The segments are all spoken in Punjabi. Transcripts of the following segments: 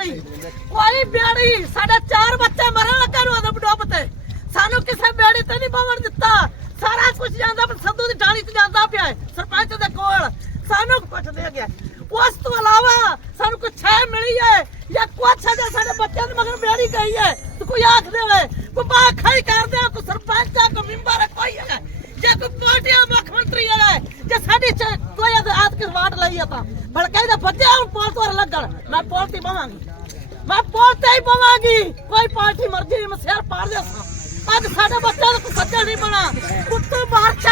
ਵਾਲੀ ਕੋਈ ਬੇੜੀ ਸਾਡੇ ਚਾਰ ਬੱਚੇ ਮਰਨ ਲੱਗਾ ਨੂੰ ਅਦਬ ਡੁੱਬ ਤੇ। ਸਾਨੂੰ ਕਿਸੇ ਬੇੜੀ ਤੇ ਨਹੀਂ ਪਵਣ ਦਿੱਤਾ। ਸਾਰਾ ਕੁਝ ਜਾਂਦਾ ਪਰ ਸੰਧੂ ਦੀ ਢਾਣੀ ਤੇ ਜਾਂਦਾ ਪਿਆ ਸਰਪੰਚ ਦੇ ਕੋਲ। ਸਾਨੂੰ ਕੁਝ ਗਿਆ ਉਸ ਤੋਂ ਇਲਾਵਾ ਸਾਨੂੰ ਕੋਈ ਛੇ ਮਿਲੀ ਹੈ ਜਾਂ ਕੁਛ ਹੈ ਸਾਡੇ ਬੱਚਿਆਂ ਦੇ ਮਗਰ ਬੇੜੀ ਗਈ ਹੈ, ਤੇ ਕੋਈ ਆਖ ਦੇਵੇ, ਕੋਈ ਬਾਖਾ ਹੀ ਕਰਦੇ ਕੋਈ ਸਰਪੰਚ ਆ, ਕੋਈ ਮੈਂਬਰ ਕੋਈ ਹੈਗਾ ਜੇ ਕੋਈ ਪਾਰਟੀ ਮੁੱਖ ਮੰਤਰੀ ਹੈਗਾ ਜੇ ਸਾਡੀ ਕੋਈ ਆਦ ਕੇ ਲਈ ਆ ਤਾਂ। ਭੜਕੇ ਦਾ ਬੱਚਾ ਹੁਣ ਮੈਂ ਪੁਲ ਤੇ ਬਵਾਂਗੀ ਮੈਂ ਪੁਲ ਤੇ ਹੀ ਬਵਾਂਗੀ ਕੋਈ ਪਾਰਟੀ ਮਰਜ਼ੀ ਮੈਂ ਸਿਰ ਪਾੜ ਦੇ ਅੱਜ ਸਾਡੇ ਬੱਚਿਆਂ ਦਾ ਸੱਜਣ ਨਹੀਂ ਬਣਾ। ਉੱਤੋਂ ਬਾਰਿਸ਼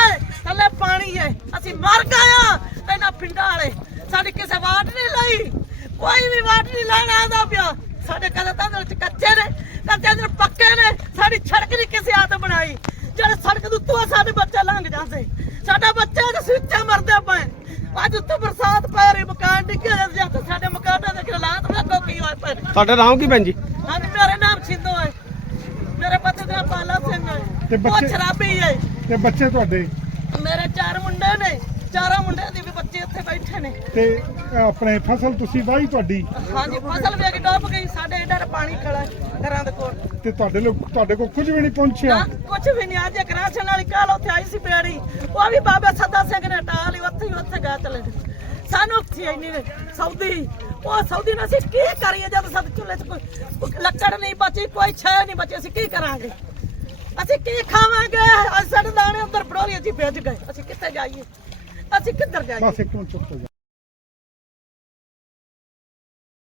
ਥੱਲੇ ਪਾਣੀ ਹੈ ਅਸੀਂ ਮਰ ਗਏ ਆ ਇਹਨਾਂ ਪਿੰਡਾਂ ਵਾਲੇ। ਸਾਡੀ ਕਿਸੇ ਵਾਟ ਨਹੀਂ ਲਈ। ਕੋਈ ਵੀ ਵਾਟ ਨਹੀਂ ਲੈਣ ਆਉਂਦਾ ਪਿਆ। ਸਾਡੇ ਕਦੇ ਤਾਂ ਵਿੱਚ ਕੱਚੇ ਨੇ, ਕੱਚੇ ਦੇ ਪੱਕੇ ਨੇ। ਸਾਡੀ ਸੜਕ ਨਹੀਂ ਕਿਸੇ ਆਤ ਬਣਾਈ। ਜਿਹੜੇ ਸੜਕ ਦੇ ਉੱਤੋਂ ਸਾਡੇ ਬੱਚੇ ਲੰਘ ਜਾਂਦੇ। ਸਾਡਾ ਬੱਚੇ ਤੇ ਸਿੱਟੇ ਮਰਦੇ ਪਏ ਅੱਜ ਉੱਤੋਂ ਬਰਸਾਤ ਪੈ ਰਹੀ, ਮਕਾਨ ਡਿੱਗੇ ਜਾਂ ਤੇ ਸਾਡੇ ਮਕਾਨਾਂ ਦੇ ਹਾਲਾਤ ਵੇਖੋ ਕੀ ਹੋਏ ਪਏ ਨੇ। ਤੁਹਾਡਾ ਨਾਮ ਕੀ ਭੈਣ ਜੀ? ਹਾਂਜੀ ਮੇਰਾ ਨਾਮ ਸਿੰਧੂ ਹੈ। ਮੇਰੇ ਪਤੀ ਦਾ ਪਾਲਾ ਸਿੰਘ ਹੈ। ਤੇ ਉਹ ਬੱਚੇ- ਸ਼ਰਾਬੀ ਹੈ। ਤੇ ਬੱਚੇ ਤੁਹਾਡੇ? ਮੇਰੇ ਚਾਰ ਮੁੰਡੇ ਨੇ। ਚਾਰਾਂ ਮੁੰਡਿਆਂ ਦੇ ਵੀ ਬੱਚੇ ਇੱਥੇ ਬੈਠੇ ਨੇ। ਤੇ ਆਪਣੇ ਫਸਲ ਤੁਸੀਂ ਵਾਹੀ ਤੁਹਾਡੀ? ਹਾਂਜੀ ਫਸਲ ਵੇਖ ਡੁੱਬ ਗਈ। ਸਾਡੇ ਇੱਧਰ ਪਾਣੀ ਖੜਾ ਹੈ ਘਰਾਂ ਦੇ ਕੋਲ। ਤੇ ਤੁਹਾਡੇ ਲੋਕ ਤੁਹਾਡੇ ਕੋਲ ਕੁਝ ਵੀ ਨਹੀਂ ਪਹੁੰਚਿਆ? ਕੁਝ ਵੀ ਨਹੀਂ। ਅੱਜ ਇੱਕ ਰਾਸ਼ਨ ਵਾਲੀ ਕਾਲ ਉੱਥੇ ਆਈ ਸੀ ਬੇੜੀ। ਉਹ ਵੀ ਬਾਬਾ ਸੱਦਾ ਸਿੰਘ ਨੇ ਟਾਲ ਹੀ ਉੱਥੇ ਹੀ ਉੱਥੇ ਗਾ ਚਲੇ ਗਏ ਸਾਨੂੰ ਉੱਥੇ ਇੰਨੀ ਨੇ ਸੌਦੀ। ਉਹ ਸੌਦੀ ਨਾਲ ਅਸੀਂ ਕੀ ਕਰੀਏ ਜਦ ਸਾਡੇ ਚੁੱਲ੍ਹੇ 'ਚ ਕੋਈ ਲੱਕੜ ਨਹੀਂ ਬਚੀ, ਕੋਈ ਛੇ ਨਹੀਂ ਬਚੀ, ਅਸੀਂ ਕੀ ਕਰਾਂਗੇ? ਅਸੀਂ ਕੀ ਖਾਵਾਂਗੇ? ਅੱਜ ਸਾਡੇ ਦਾਣੇ ਅੰਦਰ ਬੜੋਲੀ ਅਸੀਂ ਭੇਜ ਗਏ। ਅਸੀਂ ਕਿੱਥੇ ਜਾਈਏ? ਅਸੀਂ ਕਿੱਧਰ ਜਾਈਏ? ਬਸ ਇੱਕ ਮਿੰਟ, ਚੁੱਪ ਹੋ ਜਾ।